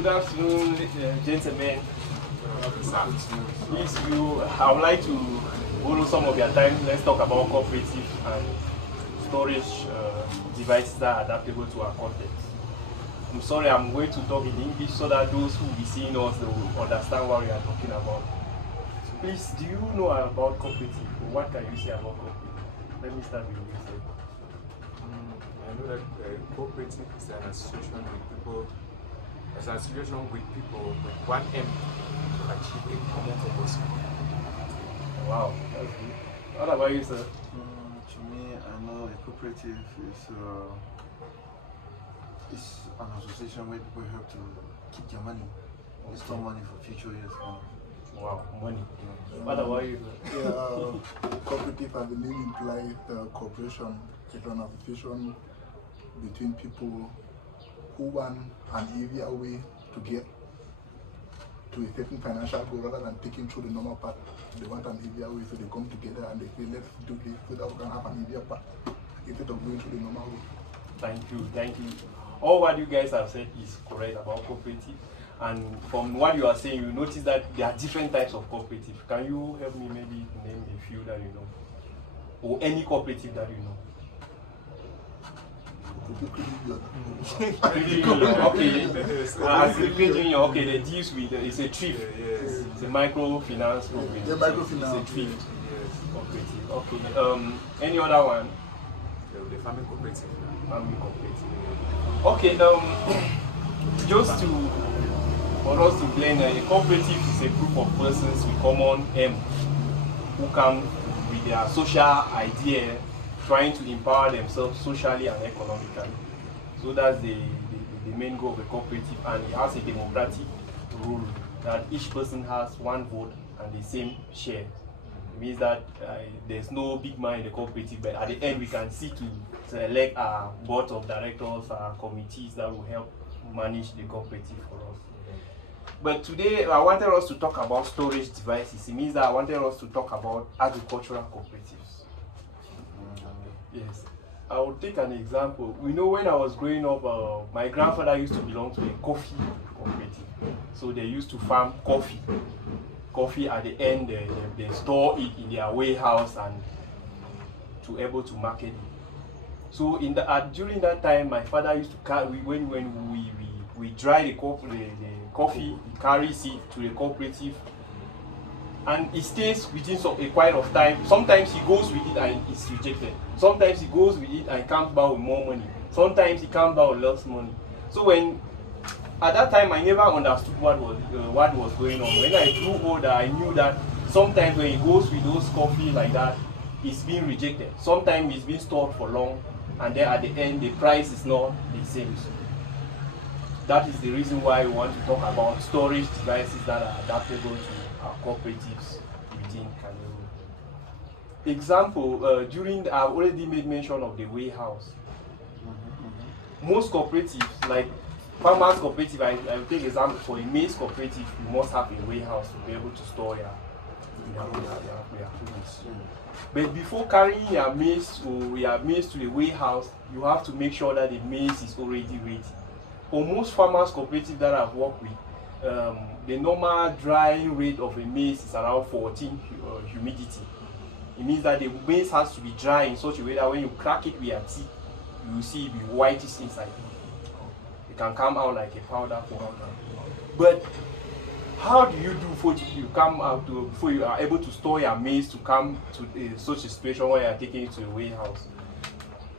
Good afternoon, gentlemen. Please, I would like to borrow some of your time. Let's talk about cooperative and storage devices that are adaptable to our context. I'm sorry, I'm going to talk in English so that those who will be seeing us will understand what we are talking about. So please, do you know about cooperative? What can you say about cooperative? Let me start with you. I know that cooperative is an association with people. It's an association with people with one aim to achieve a common purpose. Wow, that's good. What about you, sir? To me, I know a cooperative is an association where people help to keep their money, store money for future years. Wow, money. What about you, sir? Yeah, cooperative, as the name implies, cooperation is an association between people who want an easier way to get to a certain financial goal rather than taking through the normal path. They want an easier way, so they come together and they say, let's do this so that we can have an easier path instead of going through the normal way. Thank you. All what you guys have said is correct about cooperative. And from what you are saying, you notice that there are different types of cooperative. Can you help me maybe name a few that you know? Or any cooperative that you know? Okay. As a credit union, okay, they deals with it's a thrift. It's a microfinance company. Yeah, microfinance. It's a thrift. Cooperative. Okay. Any other one? The farming cooperative. Farming cooperative. Okay. Just for us to learn, a cooperative is a group of persons with common aim who come with their social idea, trying to empower themselves socially and economically. So that's the main goal of a cooperative, and it has a democratic rule that each person has one vote and the same share. It means that there's no big man in the cooperative, but at the end we can see to elect our board of directors, our committees that will help manage the cooperative for us. But today I wanted us to talk about storage devices. It means that I wanted us to talk about agricultural cooperatives. Yes, I will take an example. We know when I was growing up, my grandfather used to belong to a coffee cooperative. So they used to farm coffee. Coffee at the end, they store it in their warehouse and to able to market it. So during that time, my father used to carry, when we dry the coffee, he carries it to the cooperative, and it stays within a quite of time. Sometimes he goes with it and it's rejected. Sometimes he goes with it and comes back with more money. Sometimes he comes back with less money. So at that time I never understood what was going on. When I grew older, I knew that sometimes when he goes with those coffee like that, it's being rejected. Sometimes it's being stored for long, and then at the end the price is not the same. That is the reason why we want to talk about storage devices that are adaptable to our cooperatives within Cameroon. Example, I've already made mention of the warehouse. Most cooperatives, like farmers cooperative, I will take example for a maize cooperative, you must have a warehouse to be able to store your produce. But before carrying your maize to the warehouse, you have to make sure that the maize is already ready. For most farmers cooperative that I've worked with, the normal drying rate of a maize is around 14 humidity. It means that the maize has to be dry in such a way that when you crack it with your teeth, you will see it be whitish inside. It can come out like a powder form. But how do you do before you are able to store your maize to come to such a situation where you are taking it to a warehouse?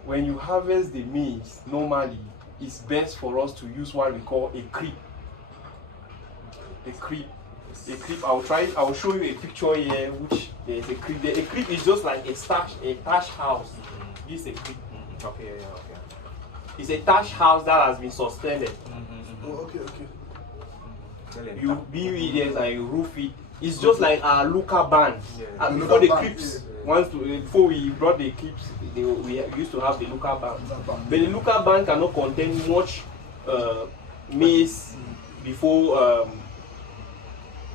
When you harvest the maize, normally it's best for us to use what we call a crib. A crib. I'll show you a picture here which there's a crib. A crib is just like a thatch house. This is a crib. Okay. It's a thatch house that has been suspended. Oh, okay. You build it and you roof it. It's just like a looker band. Before the clips, before we brought the clips, we used to have the looker band. But the looker band cannot contain much maize before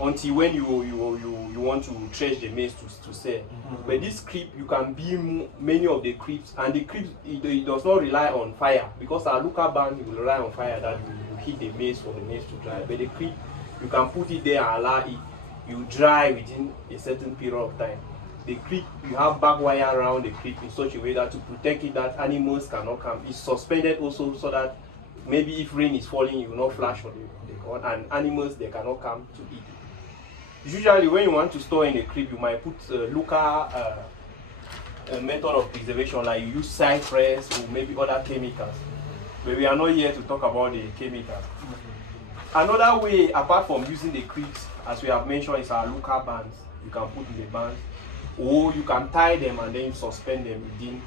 until when you want to thresh the maize to sell. But this creep, you can be many of the creeps, and the creeps, it does not rely on fire, because our local ban will rely on fire, that you heat the maize for the maize to dry. But the creep, you can put it there and allow it, you dry within a certain period of time. The creep, you have barbed wire around the creep in such a way that to protect it, that animals cannot come. It's suspended also, so that maybe if rain is falling, you will not flash on the corn, and animals, they cannot come to eat it. Usually when you want to store in a creep, you might put local a method of preservation, like you use cypress or maybe other chemicals. But we are not here to talk about the chemicals. Another way, apart from using the creeps, as we have mentioned, is our local bands. You can put in the bands, or you can tie them and then suspend them within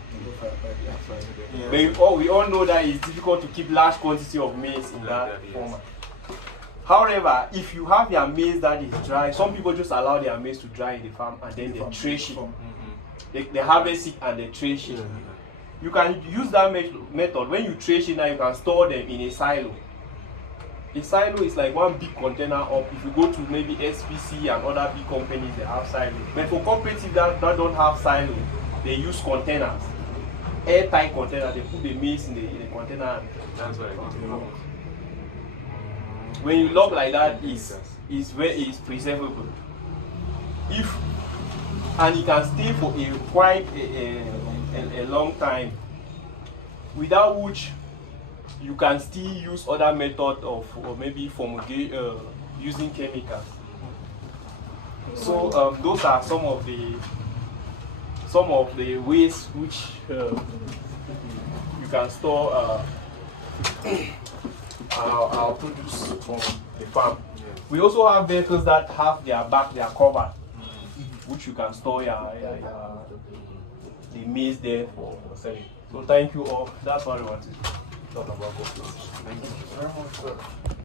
the But we all know that it's difficult to keep large quantity of maize in that format. However, if you have your maize that is dry, some people just allow their maize to dry in the farm and then they thresh it. They harvest it and they thresh it. You can use that method. When you thresh it now, you can store them in a silo. A silo is like one big container up. If you go to maybe SPC and other big companies, they have silos. But for cooperatives that don't have silos, they use containers, airtight containers. They put the maize in the container. That's what I do. When you lock like that, it's preservable. And it can stay for quite a long time, without which you can still use other methods of, or maybe fumigate using chemicals. So those are some of the ways which you can store our produce from the farm. We also have vehicles that have their back, they are covered, which you can store the maize there for selling. So thank you all. That's what I wanted to talk about. Thank you very much, sir.